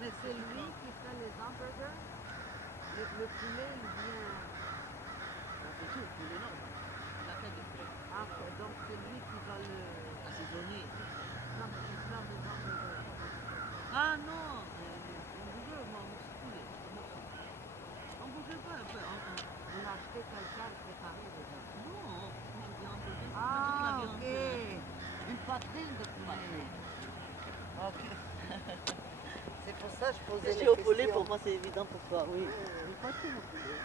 Mais c'est lui qui fait les hamburgers. Le poulet, il vient. On fait tout, poulet non. La tête de poulet. Ah, donc c'est lui qui va le. Assaisonné. Non, mais il fait des hamburgers. Ah non, hamburger, moi, c'est poulet. Hamburger, pas un peu. Vous l'achetez quelqu'un préparé déjà. Non, moi je dis hamburger, c'est pas toute la Ah, viande. ok. Une poitrine de poulet. Ok. C'est pour ça que je posais Si les au questions. poulet, pour moi, c'est évident pour toi, oui. Une poitrine au poulet.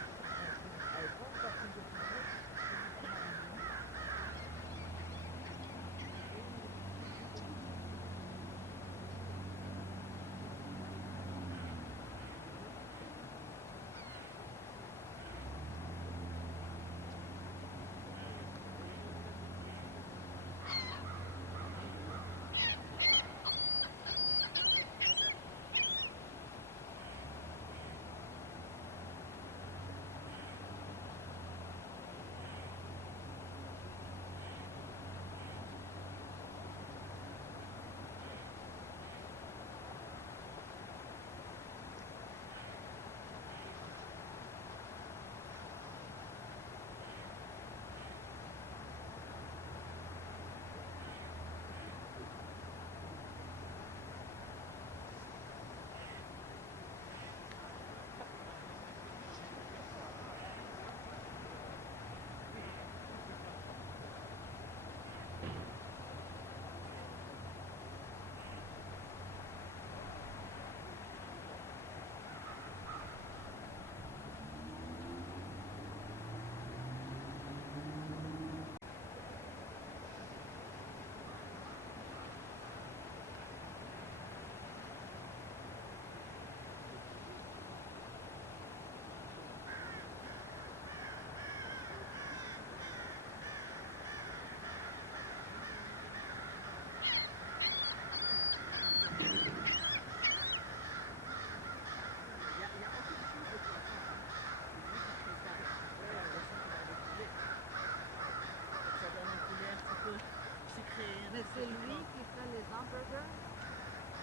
Mais c'est lui qui fait les hamburgers.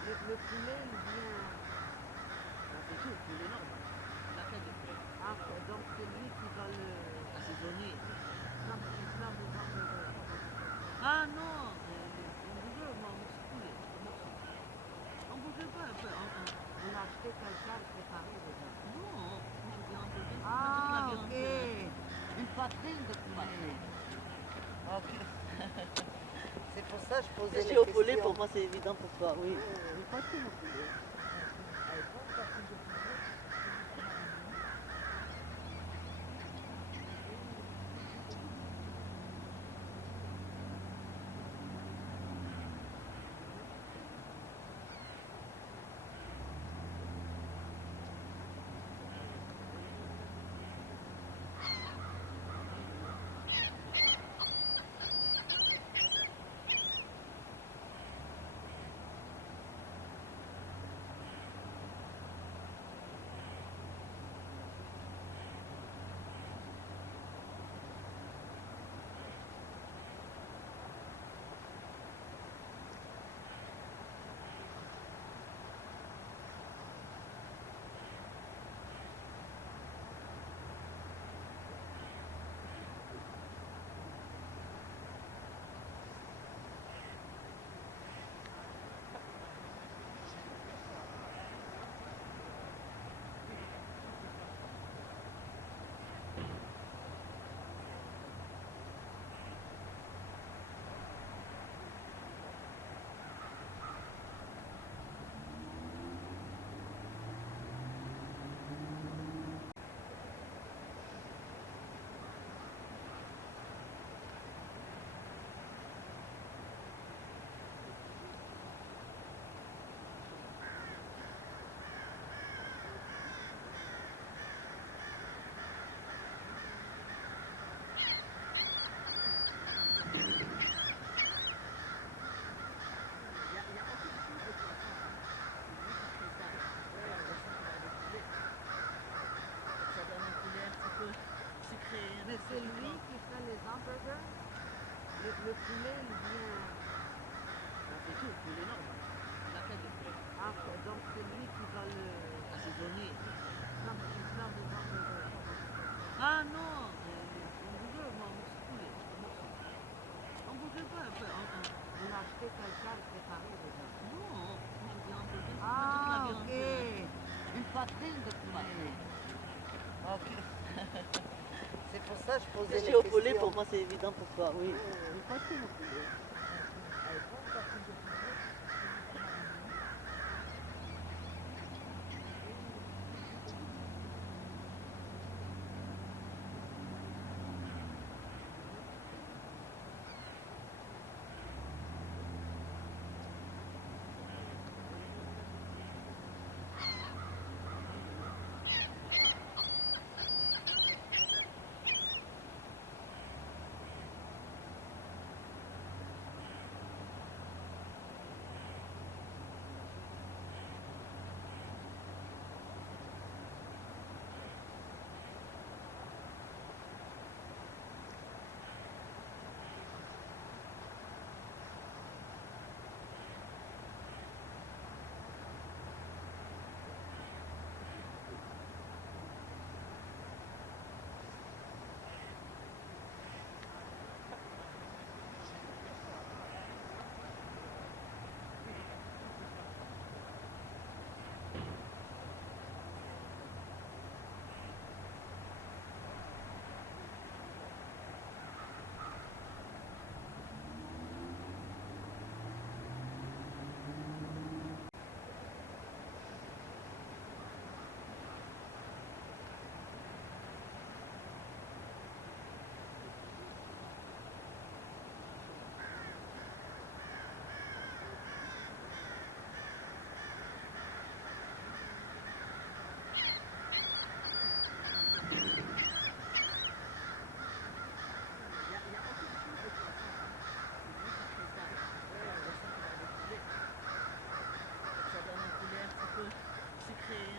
Le poulet, il vient. On fait tout, poulet non. La tête de poulet. Ah, donc c'est lui qui va le. Assaisonné. Non, mais il fait des hamburgers. Ah non, hamburger, moi, c'est poulet. Hamburger, pas un peu. Vous l'achetez quelqu'un préparé déjà. Non, moi je dis hamburger, c'est pas toute la Ah, viande. ok. Une poitrine de poulet. Ok. C'est pour ça que je posais les Si questions. au poulet, pour moi, c'est évident pour toi, oui. Une poitrine au poulet. Mais c'est lui qui fait les hamburgers. Le poulet, il vient. On fait tout, poulet non. La tête de poulet. Ah, donc c'est lui qui va poitrine de poulet. Ok. C'est pour ça que je posais Si les au poulet, questions. pour moi, c'est évident pour toi, oui. Une poitrine au poulet.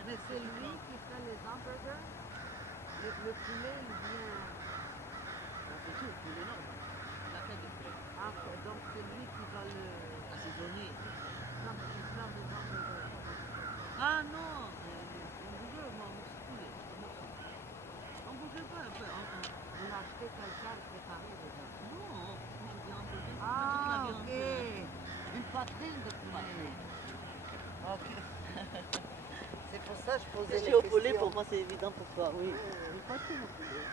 Mais c'est lui qui fait les hamburgers. Le poulet, il vient. On fait tout, poulet, non. La tête de poulet. Ah, donc c'est lui qui va le. Assaisonné. Non, mais il fait les hamburgers. Ah non, hamburger, moi, c'est poulet. Hamburger, pas un peu. Vous l'achetez quelqu'un préparé déjà. Non, moi, je dis hamburger, c'est Ah, toute la ok. viande. Une poitrine de poulet. Ok. C'est pour ça que je posais Si les au questions. poulet, pour moi, c'est évident pour toi, oui. Une poitrine au poulet.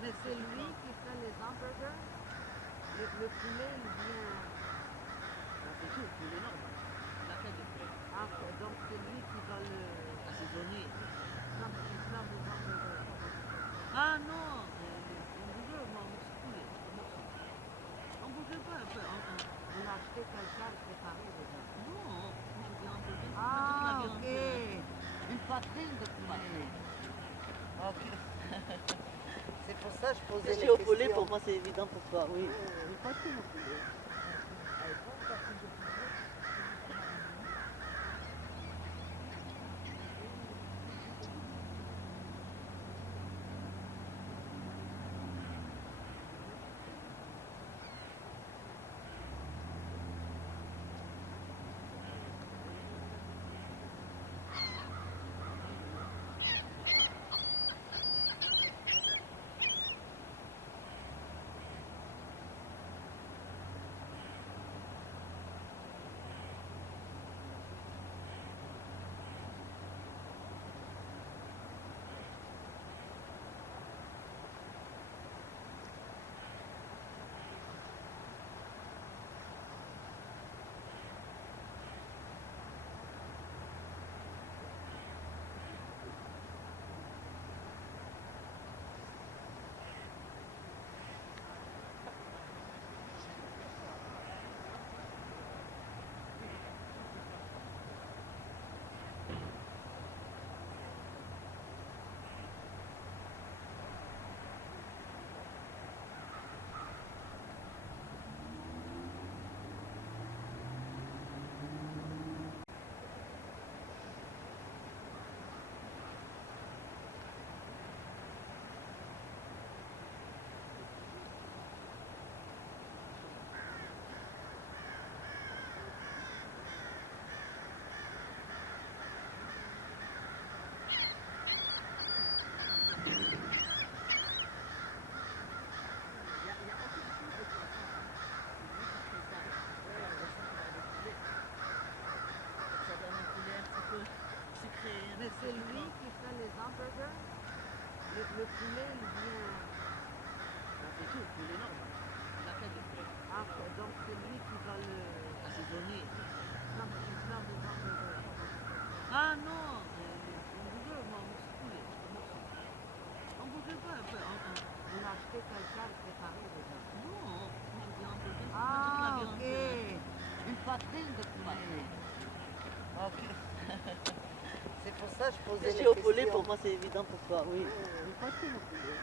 Mais c'est lui qui fait les hamburgers. Le poulet, il vient. On fait tout, poulet, non. La tête de poulet. Ah, donc c'est lui qui va le. Assaisonné. Non, mais il fait les hamburgers. Ah non, hamburger, moi, c'est poulet. Hamburger, pas un peu. Vous l'achetez quelqu'un préparé déjà. Non, moi, je dis hamburger, c'est toute la Ah, viande. ok. Une poitrine de poulet. Ok. C'est pour ça que je posais les Si questions. au poulet, pour moi, c'est évident pour toi, oui. Une poitrine au poulet. Ça donne un poulet un petit peu sucré. Mais c'est lui qui fait les hamburgers. Le poulet, il vient. On fait tout, poulet normal. La tête de poulet. Ah, donc c'est lui qui va le. Assaisonné. Non, mais je parle des hamburgers. Ah non, hamburger, moi, morceau de poulet. Morceau. Hamburger, pas un peu. Vous l'achetez quelqu'un de préparé déjà. Non, moi je dis hamburger, c'est pas Ah, toute la viande. ok. Une poitrine de poulet. Ok. C'est pour ça que je posais Si les au poulet, questions. pour moi, c'est évident pour toi, oui. Une poitrine au poulet.